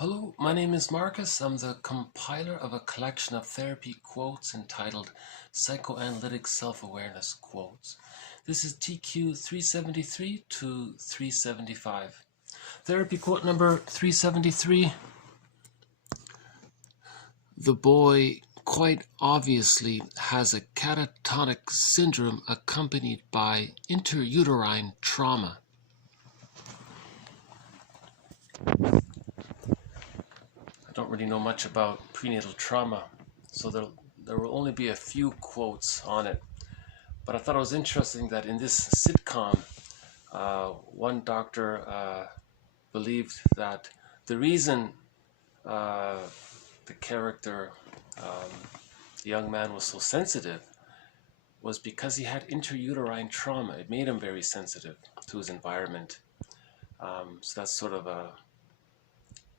Hello, my name is Marcus. I'm the compiler of a collection of therapy quotes entitled Psychoanalytic Self-Awareness Quotes. This is TQ 373 to 375. Therapy quote number 373. The boy quite obviously has a catatonic syndrome accompanied by interuterine trauma. I don't really know much about prenatal trauma, so there will only be a few quotes on it. But I thought it was interesting that in this sitcom, one doctor believed that the reason the character, the young man, was so sensitive was because he had interuterine trauma. It made him very sensitive to his environment. So that's sort of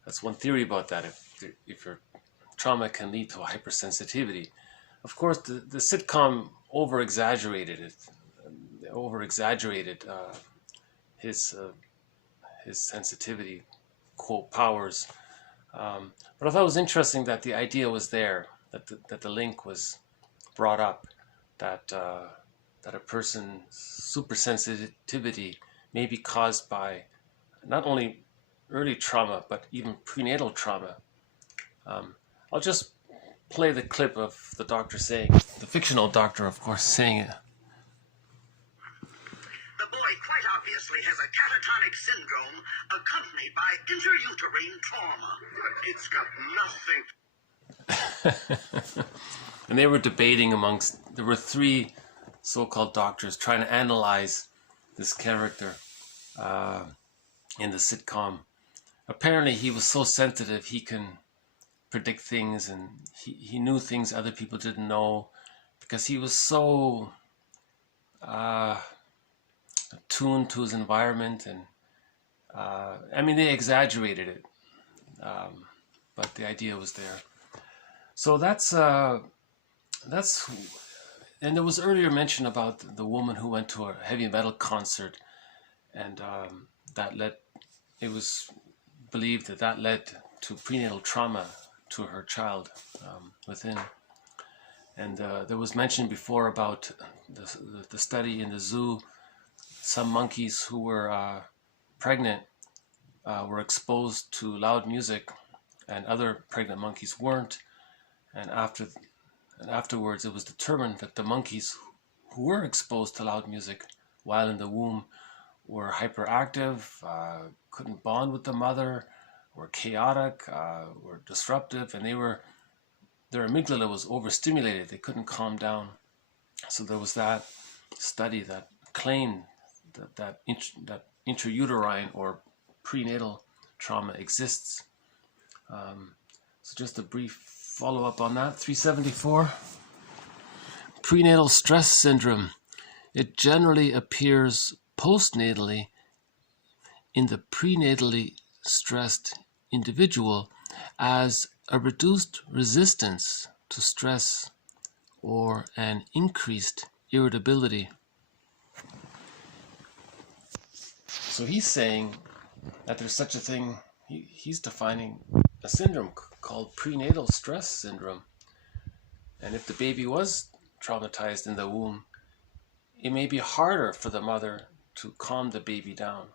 that's one theory about that. If your trauma can lead to a hypersensitivity. Of course, the sitcom over-exaggerated it, his sensitivity, quote, powers. But I thought it was interesting that the idea was there, that the link was brought up, that a person's supersensitivity may be caused by not only early trauma, but even prenatal trauma. I'll just play the clip of the doctor saying, the fictional doctor, of course, saying it. The boy quite obviously has a catatonic syndrome accompanied by interuterine trauma. It's got nothing. And they were debating there were three so-called doctors trying to analyze this character in the sitcom. Apparently he was so sensitive he can predict things, and he knew things other people didn't know because he was so attuned to his environment. And I mean, they exaggerated it, but the idea was there. So that's and there was earlier mention about the woman who went to a heavy metal concert, and it was believed that led to prenatal trauma to her child within. And there was mention before about the study in the zoo. Some monkeys who were pregnant were exposed to loud music, and other pregnant monkeys weren't. And afterwards, it was determined that the monkeys who were exposed to loud music while in the womb were hyperactive, couldn't bond with the mother, were chaotic, were disruptive, and their amygdala was overstimulated. They couldn't calm down. So there was that study that claimed that intrauterine or prenatal trauma exists. So just a brief follow-up on that. 374. Prenatal stress syndrome. It generally appears postnatally in the prenatally stressed individual as a reduced resistance to stress or an increased irritability. So he's saying that there's such a thing, he's defining a syndrome called prenatal stress syndrome. And if the baby was traumatized in the womb, it may be harder for the mother to calm the baby down.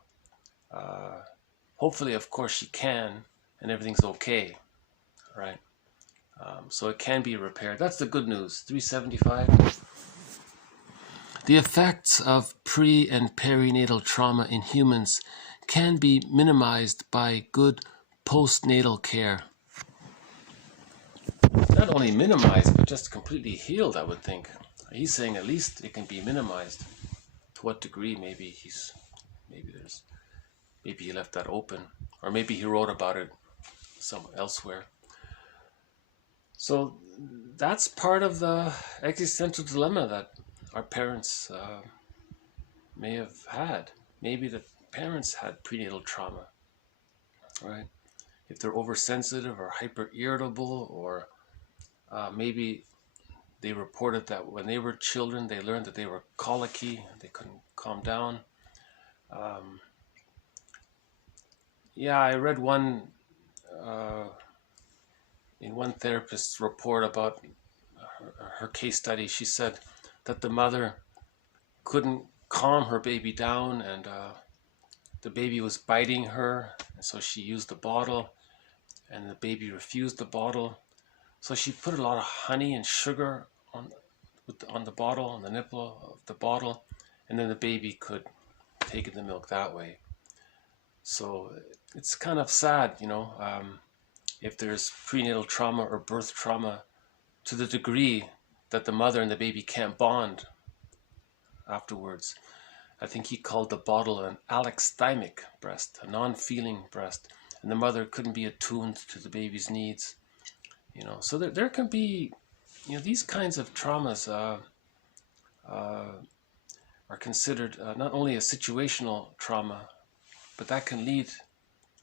Hopefully, of course, she can, and everything's okay, right? So it can be repaired. That's the good news. 375. The effects of pre- and perinatal trauma in humans can be minimized by good postnatal care. Not only minimized, but just completely healed, I would think. He's saying at least it can be minimized. To what degree? Maybe he left that open, or maybe he wrote about it elsewhere. So that's part of the existential dilemma that our parents may have had. Maybe the parents had prenatal trauma, right? If they're oversensitive or hyper irritable, or maybe they reported that when they were children, they learned that they were colicky, they couldn't calm down. Yeah, I read one in one therapist's report about her case study, she said that the mother couldn't calm her baby down, and the baby was biting her, and so she used the bottle, and the baby refused the bottle. So she put a lot of honey and sugar on the bottle, on the nipple of the bottle, and then the baby could take in the milk that way. So it's kind of sad, if there's prenatal trauma or birth trauma to the degree that the mother and the baby can't bond afterwards. I think he called the bottle an alexithymic breast, a non-feeling breast, and the mother couldn't be attuned to the baby's needs. So there can be, these kinds of traumas are considered not only a situational trauma, but that can lead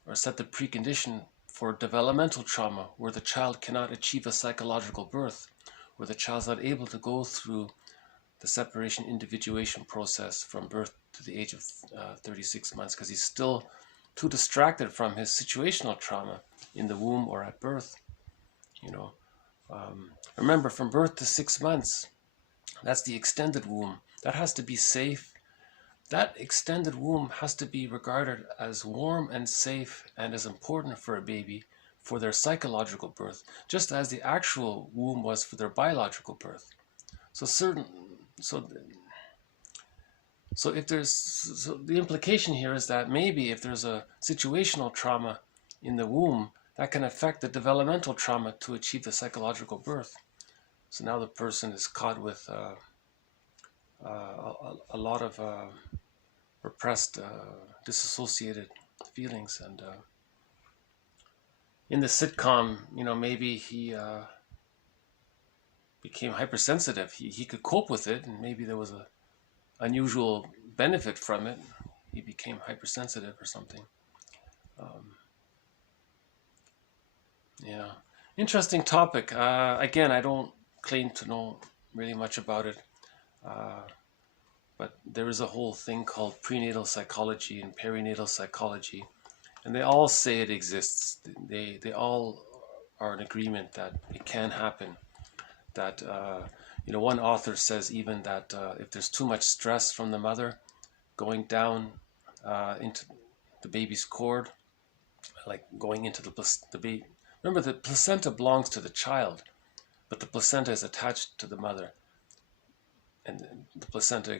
or set the precondition for developmental trauma, where the child cannot achieve a psychological birth, where the child's not able to go through the separation individuation process from birth to the age of 36 months, because he's still too distracted from his situational trauma in the womb or at birth. Remember, from birth to 6 months, that's the extended womb. That has to be safe. That extended womb has to be regarded as warm and safe and as important for a baby for their psychological birth, just as the actual womb was for their biological birth. So the implication here is that maybe if there's a situational trauma in the womb, that can affect the developmental trauma to achieve the psychological birth. So now the person is caught with a lot of repressed, disassociated feelings. And in the sitcom, maybe he became hypersensitive. He could cope with it, and maybe there was a unusual benefit from it. He became hypersensitive or something. Yeah, interesting topic. Again, I don't claim to know really much about it, but there is a whole thing called prenatal psychology and perinatal psychology, and they all say it exists. They all are in agreement that it can happen. That one author says even that if there's too much stress from the mother going down into the baby's cord, like going into the baby. Remember, the placenta belongs to the child, but the placenta is attached to the mother, and the placenta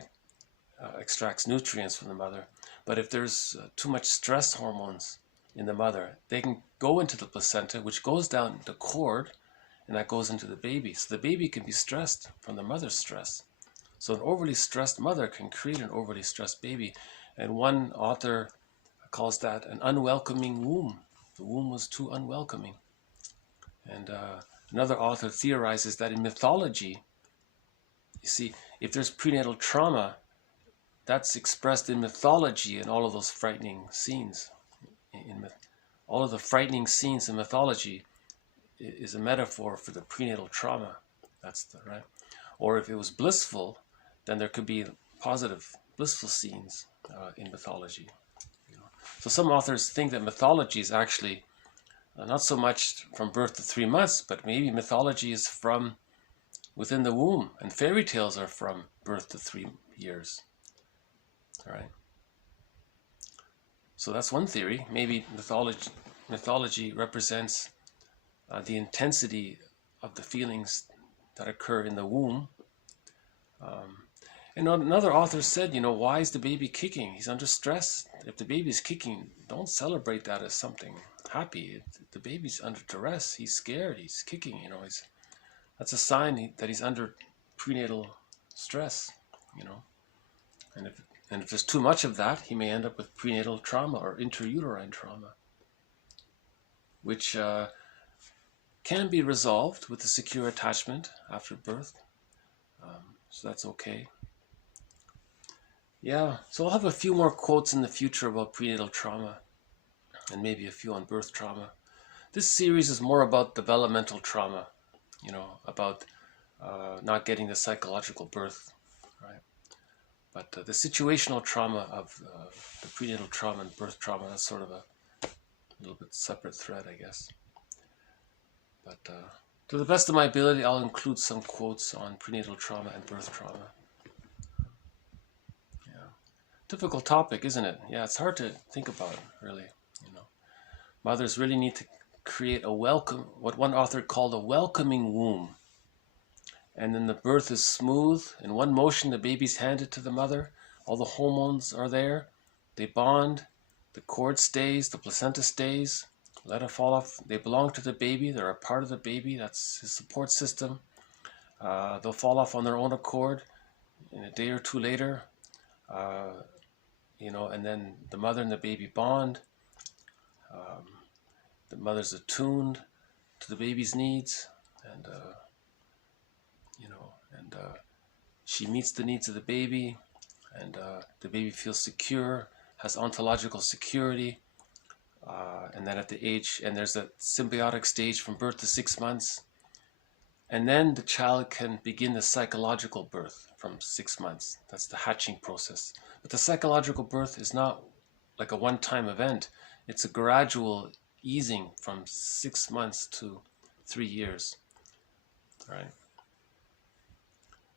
extracts nutrients from the mother. But if there's too much stress hormones in the mother, they can go into the placenta, which goes down the cord, and that goes into the baby. So the baby can be stressed from the mother's stress. So an overly stressed mother can create an overly stressed baby. And one author calls that an unwelcoming womb. The womb was too unwelcoming. And another author theorizes that in mythology, you see, if there's prenatal trauma, that's expressed in mythology in all of those frightening scenes. All of the frightening scenes in mythology is a metaphor for the prenatal trauma. That's right. Or if it was blissful, then there could be positive, blissful scenes in mythology. So some authors think that mythology is actually not so much from birth to 3 months, but maybe mythology is from within the womb, and fairy tales are from birth to 3 years. All right. So that's one theory. Maybe mythology represents the intensity of the feelings that occur in the womb. And another author said, why is the baby kicking? He's under stress. If the baby's kicking, don't celebrate that as something happy. The baby's under duress. He's scared. He's kicking. That's a sign that he's under prenatal stress. And if there's too much of that, he may end up with prenatal trauma or interuterine trauma, which can be resolved with a secure attachment after birth. So that's okay. Yeah, so I'll have a few more quotes in the future about prenatal trauma, and maybe a few on birth trauma. This series is more about developmental trauma, about not getting the psychological birth, right? But the situational trauma of the prenatal trauma and birth trauma, that's sort of little bit separate thread, I guess. But to the best of my ability, I'll include some quotes on prenatal trauma and birth trauma. Yeah, difficult topic, isn't it? Yeah, it's hard to think about, really. You know, mothers really need to create a welcome, what one author called a welcoming womb. And then the birth is smooth. In one motion, the baby's handed to the mother. All the hormones are there. They bond. The cord stays. The placenta stays. Let it fall off. They belong to the baby. They're a part of the baby. That's his support system. They'll fall off on their own accord in a day or two later. You know, and then the mother and the baby bond. The mother's attuned to the baby's needs, and you know, and she meets the needs of the baby, and the baby feels secure, has ontological security, and then at the age, and there's a symbiotic stage from birth to 6 months, and then the child can begin the psychological birth from 6 months. That's the hatching process. But the psychological birth is not like a one-time event. It's a gradual easing from 6 months to 3 years, right?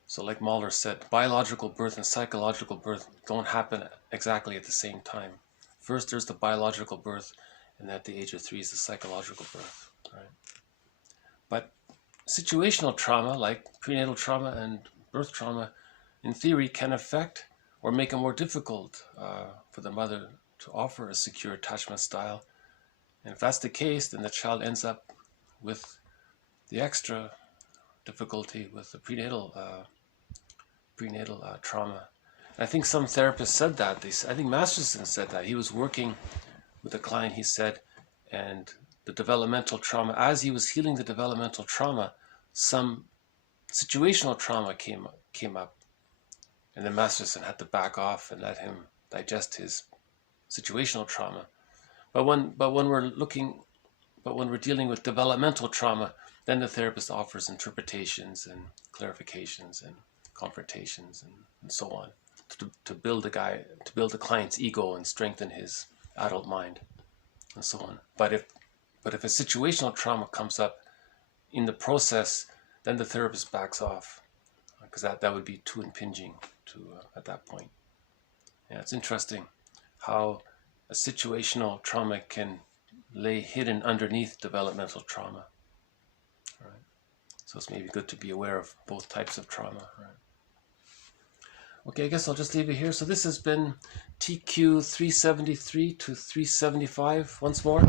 So like Mahler said, biological birth and psychological birth don't happen exactly at the same time. First there's the biological birth, and at the age of 3 is the psychological birth, right? But situational trauma, like prenatal trauma and birth trauma, in theory can affect or make it more difficult for the mother to offer a secure attachment style. And if that's the case, then the child ends up with the extra difficulty with the prenatal trauma. And I think some therapists said that. I think Masterson said that. He was working with a client, he said, and the developmental trauma, as he was healing the developmental trauma, some situational trauma came up. And then Masterson had to back off and let him digest his situational trauma. But when we're dealing with developmental trauma, then the therapist offers interpretations and clarifications and confrontations and so on to build the client's ego and strengthen his adult mind and so on. But if a situational trauma comes up in the process, then the therapist backs off because that would be too impinging at that point. Yeah, it's interesting how a situational trauma can lay hidden underneath developmental trauma. Right? So it's maybe good to be aware of both types of trauma. Right? Okay, I guess I'll just leave it here. So this has been TQ 373 to 375 once more.